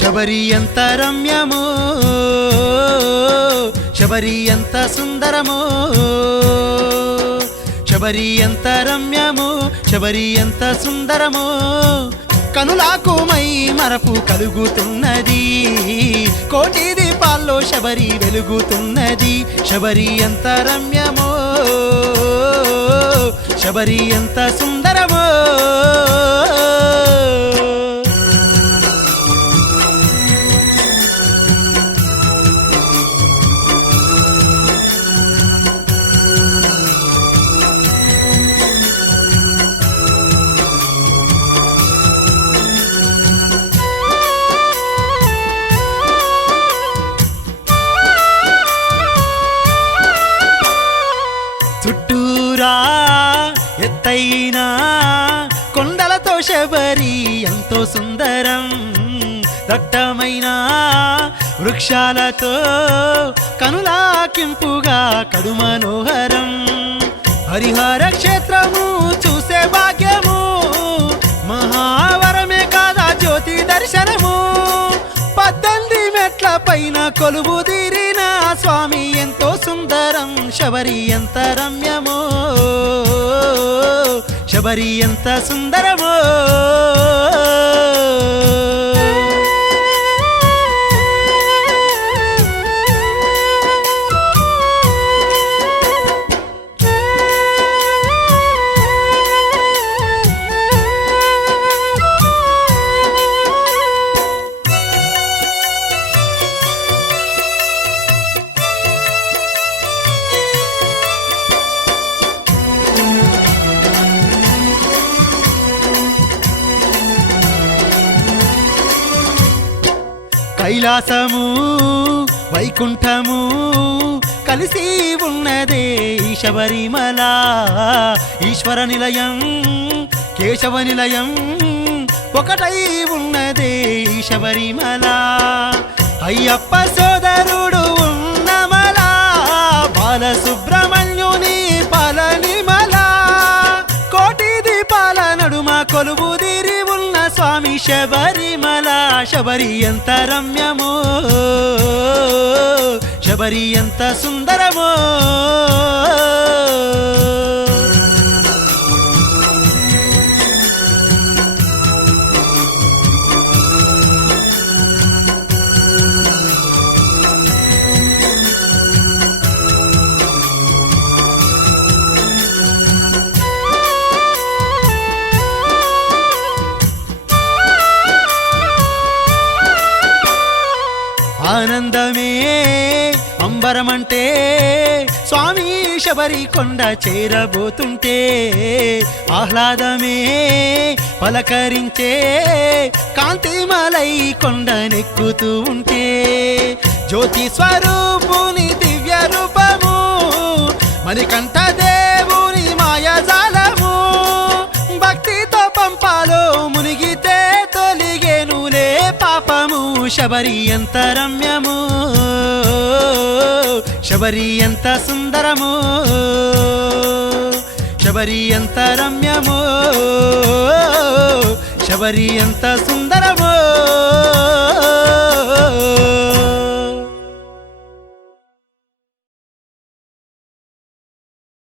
శబరి ఎంత రమ్యమో శబరి ఎంత సుందరమో శబరి ఎంత రమ్యమో శబరి ఎంత సుందరమో కనులాకు మై మరపు కలుగుతున్నది కోటి దీపాల్లో శబరి వెలుగుతున్నది శబరి ఎంత రమ్యమో శబరి ఎంత సుందరమో చుట్టూరా ఎత్తైనా కొండలతో శబరి ఎంతో సుందరం దట్టమైన వృక్షాలతో కనులాకింపుగా కడు మనోహరం హరిహర క్షేత్రము చూసే భాగ్యము మహావరమే కాదా జ్యోతి దర్శనము 18 మెట్ల పైన కొలువు తీరిన స్వామి ఎంతో సుందరం శబరి ఎంత రమ్యమో శబరి ఎంత సుందరమో కైలాసము వైకుంఠము కలిసి ఉన్నదే శబరిమల ఈశ్వర నిలయం కేశవ నిలయం ఒకటై ఉన్నదే శబరిమల అయ్యప్ప సోదరుడు ఉన్నమల బాలసుబ్రహ్మణ్యుని పాలనిమల కోటి దీపాల నడుమ కొలువు తీరి ఉన్న స్వామి శబరిమల శబరి ఎంత రమ్యమో శబరి ఎంత సుందరమో ఆనందమే అంబరమంటే స్వామి శబరి కొండ చేరబోతుంటే ఆహ్లాదమే పలకరించే కాంతిమలై కొండనెక్కుతూ ఉంటే జ్యోతి స్వరూపుని దివ్య రూపము మణికంఠ దేవుని మాయాజాలము భక్తితో పంపాలో మునిగితే తొలిగేనులే పాపము శబరి ఎంత రమ్యము శబరి ఎంత సుందరము శబరి ఎంత రమ్యము శబరి ఎంత సుందరము